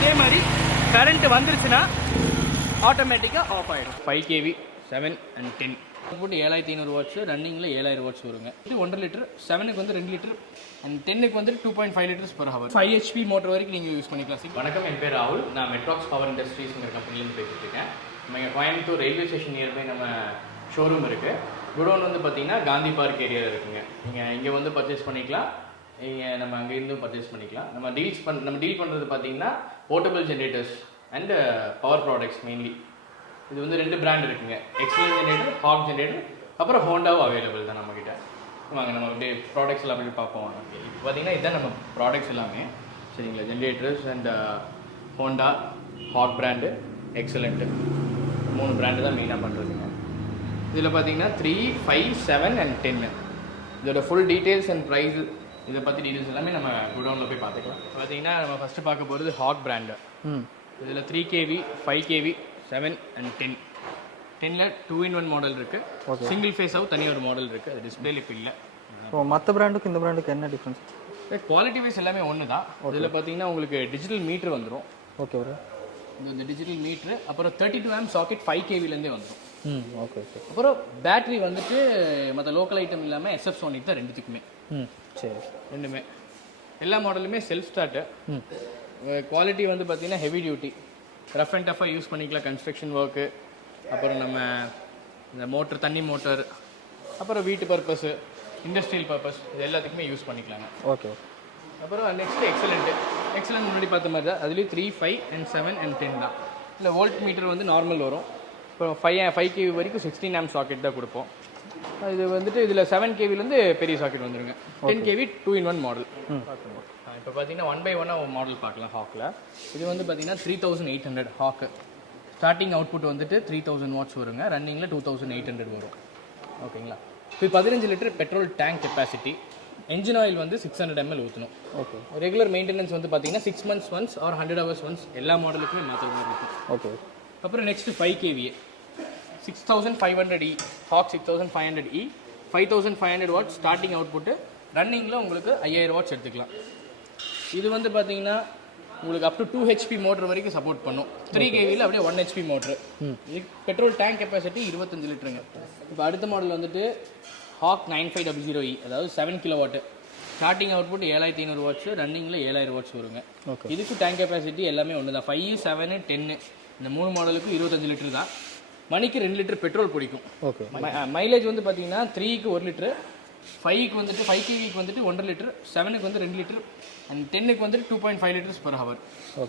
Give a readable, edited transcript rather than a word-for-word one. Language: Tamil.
அதே மாதிரி கரண்ட் வந்துருச்சுன்னா ஆட்டோமேட்டிக்காக ஆஃப் ஆகிடும். 5 kV 7 and 10 போட்டு 7500 வாட்ஸ், ரன்னிங்கில் 7000 வாட்ஸ் வருங்க. இது 1.5 லிட்டர், 7க்கு வந்து 2 லிட்டர் அண்ட் 10க்கு வந்து 2.5 litres per hour. 5 HP motor வரைக்கும் நீங்கள் யூஸ் பண்ணிக்கலாம். வணக்கம், என் பேர் ராகுல். நான் மெட்ராக்ஸ் பவர் இண்டஸ்ட்ரீஸ்ங்கிற கம்பெனிலேருந்து பேசிட்டு இருக்கேன். நம்ம இங்கே கோயம்புத்தூர் ரயில்வே ஸ்டேஷன் நியர்பை நம்ம ஷோரூம் இருக்குது. குடோன் வந்து பார்த்தீங்கன்னா காந்தி பார்க் ஏரியாவில் இருக்குங்க. நீங்கள் இங்கே வந்து பர்ச்சேஸ் பண்ணிக்கலாம், இங்கே நம்ம அங்கேருந்தும் பர்ச்சேஸ் பண்ணிக்கலாம். நம்ம டீல் பண்ணுறது பார்த்தீங்கன்னா portable generators and power products mainly. இது வந்து 2 பிராண்ட் இருக்குங்க, எக்ஸலன்ட் ஜென்ரேட்டர், ஹாக் ஜென்ரேட்டர், அப்புறம் ஹோண்டாவும் அவைலபிள் தான் நம்மக்கிட்ட. வாங்க நம்ம அப்படியே ப்ராடக்ட்ஸ் எல்லாம் அப்படி பார்ப்போம். இப்போ பார்த்தீங்கன்னா இதுதான் நம்ம ப்ராடக்ட்ஸ் எல்லாமே, சரிங்களா? Generators and Honda, Hawk brand, excellent, 3 brand தான் மெயினாக பண்ணுறதுங்க. இதில் பார்த்தீங்கன்னா 3, 5, 7 and 10. இதோட ஃபுல் டீட்டெயில்ஸ் அண்ட் ப்ரைஸ், இதை பற்றி டீட்டெயில்ஸ் எல்லாமே நம்ம குடோனில் போய் பார்த்துக்கலாம். பார்த்தீங்கன்னா நம்ம ஃபஸ்ட்டு பார்க்க போகிறது ஹாக் பிராண்டு. இதில் 3 kV, 5 kV, 7 and 10. 10ல் 2-in-1 model இருக்குது. சிங்கிள் ஃபேஸாகவும் தனியாக ஒரு மாடல் இருக்குது. அது டிஸ்பிளேல இப்போ இல்லை. ஸோ மற்ற பிராண்டுக்கு இந்த பிராண்டுக்கு என்ன டிஃப்ரென்ஸ்? குவாலிட்டி வைஸ் எல்லாமே ஒன்று தான். இதில் பார்த்தீங்கன்னா உங்களுக்கு டிஜிட்டல் மீட்ரு வந்துடும். Okay bro. இந்த டிஜிட்டல் மீட்ரு, அப்புறம் 32 amp சாக்கெட் 5 kVலேருந்தே வந்துடும். Okay okay. அப்புறம் பேட்டரி வந்துட்டு மற்ற லோக்கல் ஐட்டம் இல்லாமல் SF1 தான் ரெண்டுத்துக்குமே. சரி, ரெண்டுமே எல்லா மாடலுமே செல்ஃப் ஸ்டார்ட்டு. குவாலிட்டி வந்து பார்த்தீங்கன்னா ஹெவி டியூட்டி, ரஃப் அண்ட் டஃபாக யூஸ் பண்ணிக்கலாம். கன்ஸ்ட்ரக்ஷன் ஒர்க்கு, அப்புறம் நம்ம இந்த மோட்டர், தண்ணி மோட்டர், அப்புறம் வீட்டு பர்பஸு, இண்டஸ்ட்ரியல் பர்பஸ், இது எல்லாத்துக்குமே யூஸ் பண்ணிக்கலாங்க. ஓகே. அப்புறம் நெக்ஸ்ட்டு எக்ஸலண்ட் முன்னாடி பார்த்த மாதிரி தான். அதுலேயும் 3, 5 and 7 and 10 தான். இல்லை வோல்ட் மீட்டர் வந்து நார்மல் வரும். அப்புறம் 5 kV வரைக்கும் 16 amp சாக்கெட் தான் கொடுப்போம். இது வந்துட்டு இதில் 7 kVலேருந்து பெரிய சாக்கெட் வந்துருங்க. 10 kV 2-in-1 மாடல். இப்போ பார்த்தீங்கன்னா 1/1 மாடல் பார்க்கலாம் ஹாக்கில். இது வந்து பார்த்தீங்கன்னா 3800 ஹாக்கு. ஸ்டார்டிங் அவுட்புட் வந்துட்டு 3000 வாட்ஸ் வருங்க. ரன்னிங்கில் 2800 வரும். ஓகேங்களா? இது 15 litre petrol tank capacity. Engine oil வந்து 600 ml ஊற்றணும். ஓகே. ரெகுலர் மெயின்டெனன்ஸ் வந்து பார்த்தீங்கன்னா 6 months once or 100 hours once எல்லா மாடலுக்குமே மாற்ற மாதிரி இருக்கும். ஓகே. அப்புறம் next 5 kV 6500E Hawk 6500E 5500 watts starting output. ரன்னிங்கில் உங்களுக்கு 5000 வாட்ஸ் எடுத்துக்கலாம். இது வந்து பார்த்தீங்கன்னா உங்களுக்கு அப் டு 2 HP மோட்டர் வரைக்கும் சப்போர்ட் பண்ணும். 3 kVயில் அப்படியே 1 HP மோட்ரு. இது பெட்ரோல் டேங்க் கெப்பாசிட்டி 25 லிட்டருங்க. இப்போ அடுத்த மாடல் வந்துட்டு ஹாக் 9500E, அதாவது 7 kW. ஸ்டார்டிங் அவுட்புட் 7500 வாட்ஸ், ரன்னிங்கில் 7000 வாட்ஸ் வருங்க. இதுக்கு டேங்க் கெப்பாசிட்டி எல்லாமே ஒன்று தான். 5, 7, 10 இந்த 3 மாடலுக்கு 25 லிட்டர் தான். மணிக்கு 2 லிட்டர் பெட்ரோல் பிடிக்கும். ஓகே. மைலேஜ் வந்து பார்த்தீங்கன்னா 3க்கு 1 லிட்டரு, 5க்கு வந்துட்டு 5 kVக்கு வந்துட்டு 1.5 லிட்டர், 7க்கு வந்து 2 லிட்டர் அண்ட் 10க்கு வந்துட்டு 2.5 லிட்டர்ஸ் per hour. ஓகே.